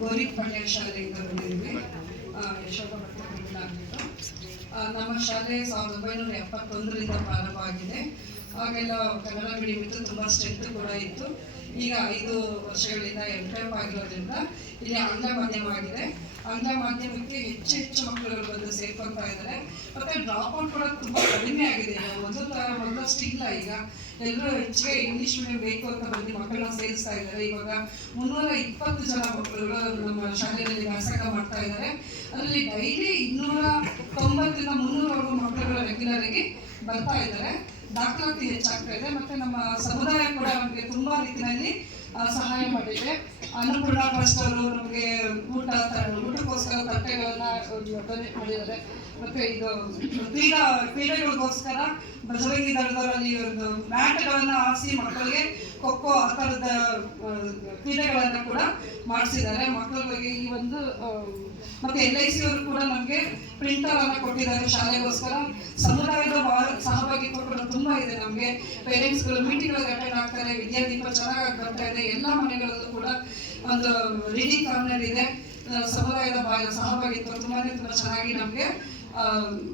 ಗೌರಿ ಪಟೇಲ್ ಶಾಲೆಯಿಂದ ಬಂದಿದ್ದೀವಿ. ಯಶೋಧ ಭಟ್ಟ ಆಗಿತ್ತು. ನಮ್ಮ ಶಾಲೆ 1971ರಿಂದ ಪ್ರಾರಂಭ ಆಗಿದೆ. ಆಗೆಲ್ಲ ಕನ್ನಡ ಮೀಡಿಯಂ ಇತ್ತು, ತುಂಬ ಸ್ಟ್ರೆಂತ್ ಕೂಡ ಇತ್ತು. ಈಗ 5 ವರ್ಷಗಳಿಂದ ಎಂಟೆಪ್ ಆಗಿರೋದ್ರಿಂದ ಇಲ್ಲಿ ಆಂಗ್ಲ ಮಾಧ್ಯಮ ಆಗಿದೆ. ಆಂಗ್ಲ ಮಾಧ್ಯಮಕ್ಕೆ ಹೆಚ್ಚು ಮಕ್ಕಳುಗಳು ಬಂದು ಸೇರ್ಕೊಳ್ತಾ ಇದ್ದಾರೆ. ಮತ್ತೆ ಡ್ರಾಪ್ ಔಟ್ ಕೂಡ ತುಂಬ ಕಡಿಮೆ ಆಗಿದೆ. ಮೊದಲಷ್ಟು ಇಲ್ಲ. ಈಗ ಎಲ್ಲರೂ ಹೆಚ್ಚಿಗೆ ಇಂಗ್ಲೀಷ್ ಮೀಡಿಯಂ ಬೇಕು ಅಂತ ಬಂದು ಮಕ್ಕಳನ್ನ ಸೇರಿಸ್ತಾ ಇದ್ದಾರೆ. ಇವಾಗ 320 ಜನ ಮಕ್ಕಳುಗಳು ನಮ್ಮ ಶಾಲೆಯಲ್ಲಿ ವ್ಯಾಸಂಗ ಮಾಡ್ತಾ ಇದ್ದಾರೆ. ಅದರಲ್ಲಿ ಡೈಲಿ 290ರಿಂದ 300 ಮಕ್ಕಳುಗಳು ರೆಗ್ಯುಲರ್ ಆಗಿ ಬರ್ತಾ ಇದ್ದಾರೆ. ದಾಖಲಾತಿ ಹೆಚ್ಚಾಗ್ತಾ ಇದೆ. ಮತ್ತೆ ನಮ್ಮ ಸಮುದಾಯ ಕೂಡ ನಮಗೆ ತುಂಬಾ ರೀತಿಯಲ್ಲಿ ಸಹಾಯ ಮಾಡಿದೆ. ಅನ್ನಪೂರ್ಣ ಟ್ರಸ್ಟ್ ಅವರು ನಮಗೆ ಊಟಕ್ಕೋಸ್ಕರ ತಟ್ಟೆಗಳನ್ನ ಡೊನೇಟ್ ಮಾಡಿದ್ದಾರೆ. ಮತ್ತೆ ಇದು ಕ್ರೀಡೆಗಳಿಗೋಸ್ಕರ ಬಜರಂಗಿ ದಳದಲ್ಲಿ ಒಂದು ಮ್ಯಾಟ್ಗಳನ್ನ ಹಾಸಿ ಮಕ್ಕಳಿಗೆ ಖೋಖೋ ಆ ಥರದ ಕ್ರೀಡೆಗಳನ್ನ ಕೂಡ ಮಾಡಿಸಿದ್ದಾರೆ ಮಕ್ಕಳಿಗೆ. ಈ ಒಂದು ಮತ್ತೆ LIC ಅವರು ಕೂಡ ನಮಗೆ ಪ್ರಿಂಟರ್ ಅನ್ನ ಕೊಟ್ಟಿದ್ದಾರೆ ಶಾಲೆಗೋಸ್ಕರ. ಸಮುದಾಯದ ಸಹಭಾಗಿತ್ವ ಕೂಡ ತುಂಬಾ ಇದೆ. ನಮಗೆ ಪೇರೆಂಟ್ಸ್ಗಳು ಮೀಟಿಂಗ್ಗಳಿಗೆ ಅಟೆಂಡ್ ಆಗ್ತಾರೆ. ವಿದ್ಯಾದೀಪ ಚೆನ್ನಾಗಿ ಬರ್ತಾ ಇದೆ. ಎಲ್ಲ ಮನೆಗಳಲ್ಲೂ ಕೂಡ ಒಂದು ರೀಡಿಂಗ್ ಕಾರ್ನರ್ ಇದೆ. ಸಮುದಾಯದ ಸಹಭಾಗಿತ್ವ ತುಂಬಾ ಚೆನ್ನಾಗಿ ನಮಗೆ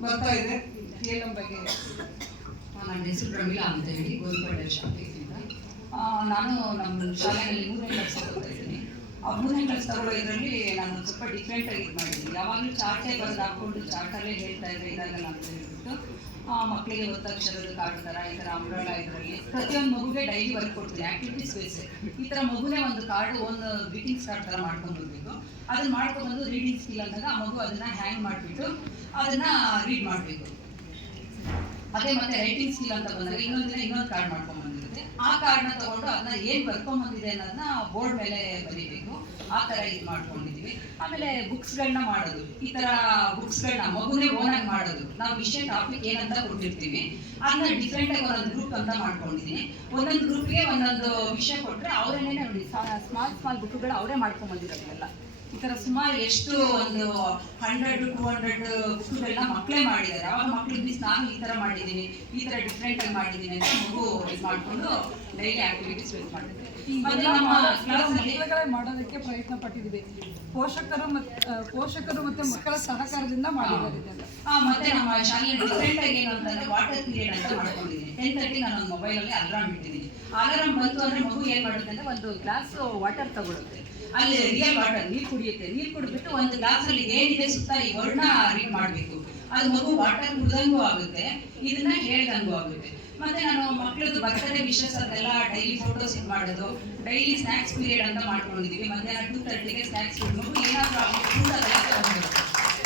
ಬರ್ತಾ ಇದೆ. ನಮ್ಮ ಬಗ್ಗೆ ನನ್ನ ಹೆಸರು ಪ್ರಮೀಳಾ ಅಂತ ಹೇಳಿ, ಗೋಲ್ಪೇಟೆ ಶಾಲೆಯಿಂದ. ನಾನು ನಮ್ಮ ಶಾಲೆಯಲ್ಲಿ 3ನೇ ಕ್ಲಾಸ್ ತಗೋತಾ ಇದ್ದೀನಿ. ಆ 3ನೇ ಕ್ಲಾಸ್ ತಗೊಳ್ಳೋ ಇದರಲ್ಲಿ ನಾನು ಸ್ವಲ್ಪ ಡಿಫ್ರೆಂಟ್ ಆಗಿ ಇದು ಮಾಡಿದ್ದೀನಿ. ಯಾವಾಗಲೂ ಚಾರ್ಟೇ ಬಂದು ಹಾಕ್ಕೊಂಡು ಚಾರ್ಟಲ್ಲೇ ಹೇಳ್ತಾ ಇದ್ರೆ ಇದಾಗಲ್ಲ ಅಂತ ಹೇಳ್ಬಿಟ್ಟು ಮಕ್ಕಳಿಗೆ ಒತ್ತಕ್ಷರದ ಕಾರ್ಡ್ ಥರ ಈ ಥರ ಅಂಬ್ರೆಲ್ಲ ಇದರಲ್ಲಿ ಪ್ರತಿಯೊಂದು ಮಗುಗೆ ಡೈಲಿ ವರ್ಕ್ ಕೊಡ್ತೀನಿ, ಆಕ್ಟಿವಿಟೀಸ್ ಬೇಸ್. ಈ ಥರ ಮಗುನೇ ಒಂದು ಕಾರ್ಡು, ಒಂದು ಗ್ರೀಟಿಂಗ್ಸ್ ಕಾರ್ಡ್ ಥರ ಮಾಡ್ಕೊಂಡು ಬರ್ಬೇಕು. ಅದನ್ನ ಮಾಡ್ಕೊಂಡ್ಬಂದು ರೀಡಿಂಗ್ ಸ್ಕಿಲ್ ಅಂದಾಗ ಆ ಮಗು ಅದನ್ನ ಹ್ಯಾಂಗ್ ಮಾಡಿಬಿಟ್ಟು ಅದನ್ನ ರೀಡ್ ಮಾಡಬೇಕು. ಅದೇ ಮತ್ತೆ ರೈಟಿಂಗ್ ಸ್ಕಿಲ್ ಅಂತ ಬಂದಾಗ ಇನ್ನೊಂದು ಕಾರ್ಡ್ ಮಾಡ್ಕೊಂಡ್ ಬಂದಿರುತ್ತೆ. ಆ ಕಾರ್ಡ್ನ ತಗೊಂಡು ಅದನ್ನ ಏನ್ ಬರ್ಕೊಂಡ್ಬಂದಿದೆ ಅನ್ನೋದನ್ನ ಬೋರ್ಡ್ ಮೇಲೆ ಬರೀಬೇಕು. ಆ ತರ ಇದು ಮಾಡ್ಕೊಂಡಿದೀವಿ. ಆಮೇಲೆ ಬುಕ್ಸ್ಗಳನ್ನ ಮಾಡೋದು, ಈ ತರ ಬುಕ್ಸ್ಗಳನ್ನ ಮಗುನೇ ಓನಾಗಿ ಮಾಡೋದು. ನಾವು ವಿಷಯ ಟಾಪಿಕ್ ಏನಂತ ಕೊಟ್ಟಿರ್ತೀವಿ, ಅದನ್ನ ಡಿಫ್ರೆಂಟ್ ಆಗಿ ಒಂದೊಂದು ಗ್ರೂಪ್ ಅಂತ ಮಾಡ್ಕೊಂಡಿದೀನಿ. ಒಂದೊಂದು ಗ್ರೂಪ್ಗೆ ಒಂದೊಂದು ವಿಷಯ ಕೊಟ್ರೆ ಅವರೇನೇ ನೋಡಿ ಸ್ಮಾಲ್ ಬುಕ್ಗಳು ಅವರೇ ಮಾಡ್ಕೊಂಡ್ ಬಂದಿರೋದಿಲ್ಲ. ಈ ತರ ಸುಮಾರು ಎಷ್ಟು ಒಂದು 100-200 ಬುಕ್ಗಳನ್ನ ಮಕ್ಕಳೇ ಮಾಡಿದ್ದಾರೆ. ಅವಾಗ ಮಕ್ಕಳಿಗೆ ನಾನು ಈ ತರ ಮಾಡಿದ್ದೀನಿ, ಈ ತರ ಡಿಫ್ರೆಂಟ್ ಆಗಿ ಮಾಡಿದ್ದೀನಿ ಅಂತ ಮಗು ಇದು ಮಾಡ್ಕೊಂಡು ಡೈಲಿ ಆಕ್ಟಿವಿಟೀಸ್ ಮಾಡಿದ್ದಾರೆ. ಮಾಡೋದಕ್ಕೆ ಪ್ರಯತ್ನ ಪಟ್ಟಿದ್ದೀವಿ. ಪೋಷಕರು ಮತ್ತೆ ಮಕ್ಕಳ ಸಹಕಾರದಿಂದ ಮಾಡಿದ್ದಾರೆ. ಮತ್ತೆ ನಮ್ಮ ಶಾಲೆಯಲ್ಲಿ ಡಿಫ್ರೆಂಟ್ ಆಗಿ ಏನು ಅಂತಂದ್ರೆ ವಾಟರ್ ಪೀರಿಯಡ್ ಅಂತ ಮಾಡ್ಕೊಂಡಿದ್ದೀನಿ. 10:30 ನಾನು ಒಂದು ಮೊಬೈಲಲ್ಲಿ ಅಲಾರಾಮ್ ಇಟ್ಟಿದ್ದೀನಿ. ಅಲಾರಾಮ್ ಬಂತು ಅಂದ್ರೆ ಮಗು ಏನ್ ಮಾಡುತ್ತೆ ಅಂದ್ರೆ ಒಂದು ಗ್ಲಾಸ್ ವಾಟರ್ ತಗೊಳುತ್ತೆ, ಅಲ್ಲಿ ರಿಯಲ್ ವಾಟರ್ ನೀರು ಕುಡಿಯುತ್ತೆ. ನೀರು ಕುಡಿದ್ಬಿಟ್ಟು ಒಂದು ಗ್ಲಾಸ್ ಅಲ್ಲಿ ಏನಿದೆ ಸುತ್ತ ಈ ವರ್ಡ್ನ ರೀಡ್ ಮಾಡಬೇಕು. ಅದು ಮಗು ವಾಟರ್ ಕುಡ್ದಂಗೂ ಆಗುತ್ತೆ, ಇದನ್ನ ಹೇಳ್ದಂಗೂ ಆಗುತ್ತೆ. ಮತ್ತೆ ನಾನು ಮಕ್ಕಳದ್ದು ಬರ್ತಡೇ ವಿಶಸ್ ಅದೆಲ್ಲ ಡೈಲಿ ಫೋಟೋಸ್ ಇದು ಮಾಡೋದು. ಡೈಲಿ ಸ್ನಾಕ್ಸ್ ಪೀರಿಯಡ್ ಅಂತ ಮಾಡ್ಕೊಂಡಿದೀವಿ. ಮಧ್ಯಾಹ್ನ 2:30ಗೆ ಸ್ನಾಕ್ಸ್ ಮಗು ಏನಾದರೂ ಫುಡ್ ಅದೆಲ್ಲ ತಗೊಂಡು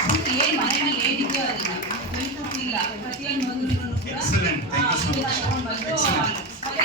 ಫುಡ್ ಏನ್ ಮನೆಯಲ್ಲಿ ಏನಿದೆಯೋ ಅದನ್ನ ಇಲ್ಲ ಪ್ರತಿಯೊಂದು ಮಗುವಿನೂ ಕೂಡ ತಗೊಂಡ್ಬಂದು ಮತ್ತೆ